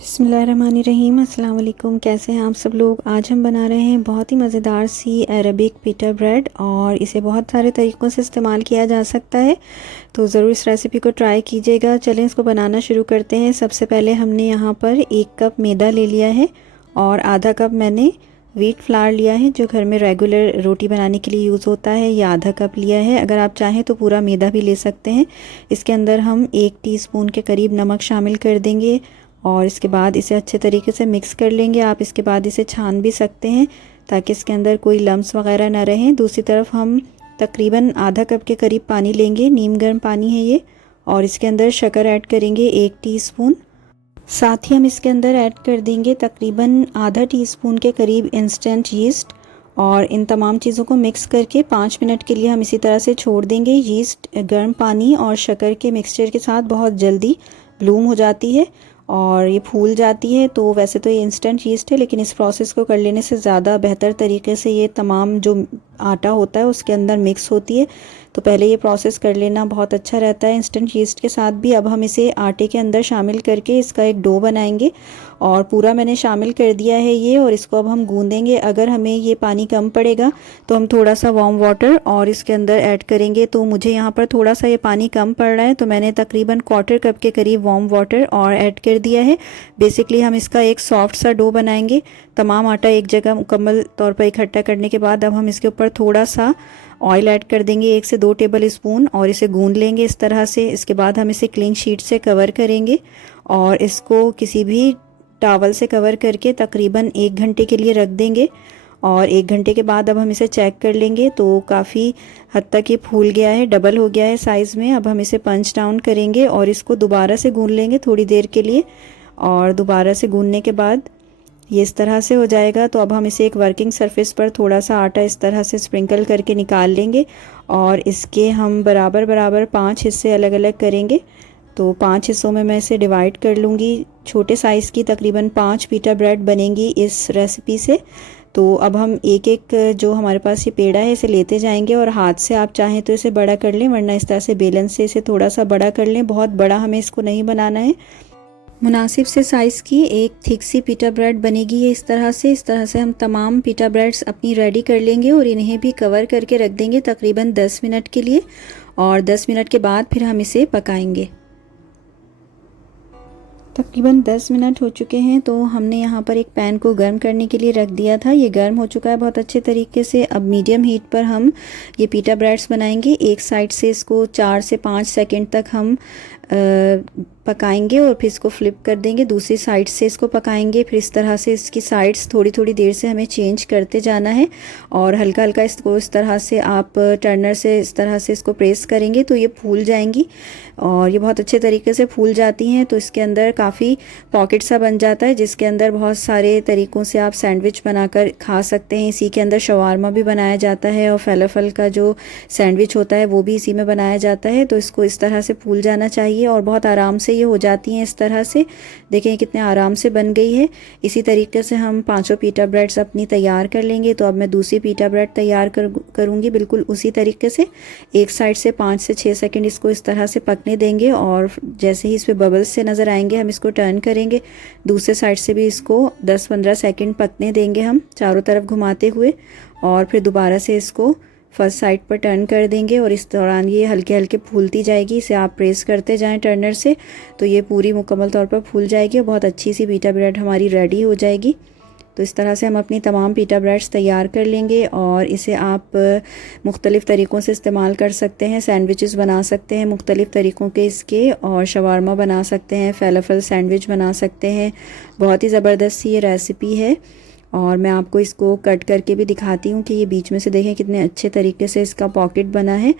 बिस्मिल्लाहिर्रहमानिर्रहीम। अस्सलाम वालेकुम। कैसे हैं आप सब लोग। आज हम बना रहे हैं बहुत ही मज़ेदार सी अरबिक पिटा ब्रेड और इसे बहुत सारे तरीक़ों से इस्तेमाल किया जा सकता है, तो ज़रूर इस रेसिपी को ट्राई कीजिएगा। चलें इसको बनाना शुरू करते हैं। सबसे पहले हमने यहाँ पर 1 कप मैदा ले लिया है और आधा कप मैंने व्हीट फ्लावर लिया है जो घर में रेगुलर रोटी बनाने के लिए यूज़ होता है। ये आधा कप लिया है। अगर आप चाहें तो पूरा मैदा भी ले सकते हैं। इसके अंदर हम 1 टीस्पून के करीब नमक शामिल कर देंगे और इसके बाद इसे अच्छे तरीके से मिक्स कर लेंगे। आप इसके बाद इसे छान भी सकते हैं ताकि इसके अंदर कोई लम्स वगैरह ना रहें। दूसरी तरफ हम तकरीबन आधा कप के करीब पानी लेंगे, नीम गर्म पानी है ये, और इसके अंदर शक्कर ऐड करेंगे 1 टीस्पून। साथ ही हम इसके अंदर ऐड कर देंगे तकरीबन आधा टीस्पून के करीब इंस्टेंट यीस्ट और इन तमाम चीज़ों को मिक्स करके 5 मिनट के लिए हम इसी तरह से छोड़ देंगे। यीस्ट गर्म पानी और शक्कर के मिक्सचर के साथ बहुत जल्दी ब्लूम हो जाती है और ये फूल जाती है। तो वैसे तो ये इंस्टेंट यीस्ट है, लेकिन इस प्रोसेस को कर लेने से ज़्यादा बेहतर तरीके से ये तमाम जो आटा होता है उसके अंदर मिक्स होती है। तो पहले ये प्रोसेस कर लेना बहुत अच्छा रहता है इंस्टेंट यीस्ट के साथ भी। अब हम इसे आटे के अंदर शामिल करके इसका एक डो बनाएंगे और पूरा मैंने शामिल कर दिया है ये, और इसको अब हम गूंदेंगे। अगर हमें ये पानी कम पड़ेगा तो हम थोड़ा सा वार्म वाटर और इसके अंदर ऐड करेंगे। तो मुझे यहाँ पर थोड़ा सा ये पानी कम पड़ रहा है तो मैंने तकरीबन 1/4 कप के करीब वार्म वाटर और ऐड कर दिया है। बेसिकली हम इसका एक सॉफ्ट सा डो बनाएंगे। तमाम आटा एक जगह मुकम्मल तौर पर इकट्ठा करने के बाद अब हम इसके ऊपर थोड़ा सा ऑयल ऐड कर देंगे 1 से 2 टेबल स्पून और इसे गूंद लेंगे इस तरह से। इसके बाद हम इसे क्लीन शीट से कवर करेंगे और इसको किसी भी टॉवल से कवर करके तकरीबन 1 घंटे के लिए रख देंगे। और 1 घंटे के बाद अब हम इसे चेक कर लेंगे तो काफ़ी हद तक ये फूल गया है, डबल हो गया है साइज़ में। अब हम इसे पंच डाउन करेंगे और इसको दोबारा से गूंद लेंगे थोड़ी देर के लिए, और दोबारा से गूंदने के बाद ये इस तरह से हो जाएगा। तो अब हम इसे एक वर्किंग सरफेस पर थोड़ा सा आटा इस तरह से स्प्रिंकल करके निकाल लेंगे और इसके हम बराबर बराबर 5 हिस्से अलग अलग करेंगे। तो 5 हिस्सों में मैं इसे डिवाइड कर लूँगी। छोटे साइज़ की तकरीबन 5 पिटा ब्रेड बनेंगी इस रेसिपी से। तो अब हम एक एक जो हमारे पास ये पेड़ा है इसे लेते जाएंगे और हाथ से आप चाहें तो इसे बड़ा कर लें, वरना इस तरह से बेलन से इसे थोड़ा सा बड़ा कर लें। बहुत बड़ा हमें इसको नहीं बनाना है। मुनासिब से साइज़ की एक थिक सी पिटा ब्रेड बनेगी ये इस तरह से हम तमाम पिटा ब्रेड्स अपनी रेडी कर लेंगे और इन्हें भी कवर करके रख देंगे तकरीबन 10 मिनट के लिए, और 10 मिनट के बाद फिर हम इसे पकाएंगे। तकरीबन 10 मिनट हो चुके हैं तो हमने यहाँ पर एक पैन को गर्म करने के लिए रख दिया था। ये गर्म हो चुका है बहुत अच्छे तरीके से। अब मीडियम हीट पर हम ये पिटा ब्रेड्स बनाएंगे। एक साइड से इसको 4 से 5 सेकंड तक हम पकाएंगे और फिर इसको फ्लिप कर देंगे। दूसरी साइड से इसको पकाएंगे। फिर इस तरह से इसकी साइड्स थोड़ी थोड़ी देर से हमें चेंज करते जाना है और हल्का हल्का इसको इस तरह से आप टर्नर से इस तरह से इसको प्रेस करेंगे तो ये फूल जाएंगी और ये बहुत अच्छे तरीके से फूल जाती हैं। तो इसके अंदर काफ़ी पॉकेट सा बन जाता है जिसके अंदर बहुत सारे तरीक़ों से आप सैंडविच बनाकर खा सकते हैं। इसी के अंदर शवारमा भी बनाया जाता है और फलाफल का जो सैंडविच होता है वो भी इसी में बनाया जाता है। तो इसको इस तरह से फूल जाना चाहिए और बहुत आराम से ये हो जाती हैं इस तरह से। देखें कितने आराम से बन गई है। इसी तरीके से हम 5 पिटा ब्रेड्स अपनी तैयार कर लेंगे। तो अब मैं दूसरी पिटा ब्रेड तैयार करूँगी बिल्कुल उसी तरीके से। एक साइड से 5 से 6 सेकंड इसको इस तरह से पकने देंगे और जैसे ही इस पर बबल्स से नज़र आएंगे हम इसको टर्न करेंगे। दूसरे साइड से भी इसको 10-15 सेकंड पकने देंगे हम चारों तरफ घुमाते हुए, और फिर दोबारा से इसको फर्स्ट साइड पर टर्न कर देंगे और इस दौरान ये हल्के हल्के फूलती जाएगी। इसे आप प्रेस करते जाएं टर्नर से तो ये पूरी मुकम्मल तौर पर फूल जाएगी और बहुत अच्छी सी पिटा ब्रेड हमारी रेडी हो जाएगी। तो इस तरह से हम अपनी तमाम पिटा ब्रेड्स तैयार कर लेंगे और इसे आप मुख्तलिफ़ तरीक़ों से इस्तेमाल कर सकते हैं। सैंडविचेस बना सकते हैं मुख्तलिफ़ तरीक़ों के इसके, और शवारमा बना सकते हैं, फलाफल सैंडविच बना सकते हैं। बहुत ही ज़बरदस्त सी ये रेसिपी है और मैं आपको इसको कट करके भी दिखाती हूँ कि ये बीच में से देखें कितने अच्छे तरीके से इसका पॉकेट बना है।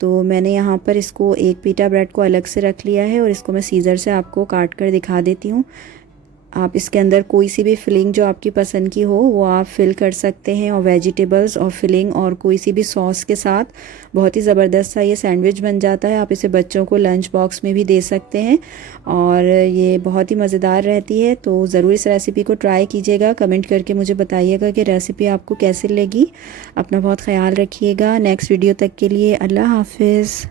तो मैंने यहाँ पर इसको एक पिटा ब्रेड को अलग से रख लिया है और इसको मैं सीज़र से आपको काट कर दिखा देती हूँ। आप इसके अंदर कोई सी भी फिलिंग जो आपकी पसंद की हो वो आप फिल कर सकते हैं, और वेजिटेबल्स और फिलिंग और कोई सी भी सॉस के साथ बहुत ही ज़बरदस्त सा ये सैंडविच बन जाता है। आप इसे बच्चों को लंच बॉक्स में भी दे सकते हैं और ये बहुत ही मज़ेदार रहती है। तो ज़रूर इस रेसिपी को ट्राई कीजिएगा। कमेंट करके मुझे बताइएगा कि रेसिपी आपको कैसी लगी। अपना बहुत ख्याल रखिएगा। नेक्स्ट वीडियो तक के लिए अल्लाह हाफिज़।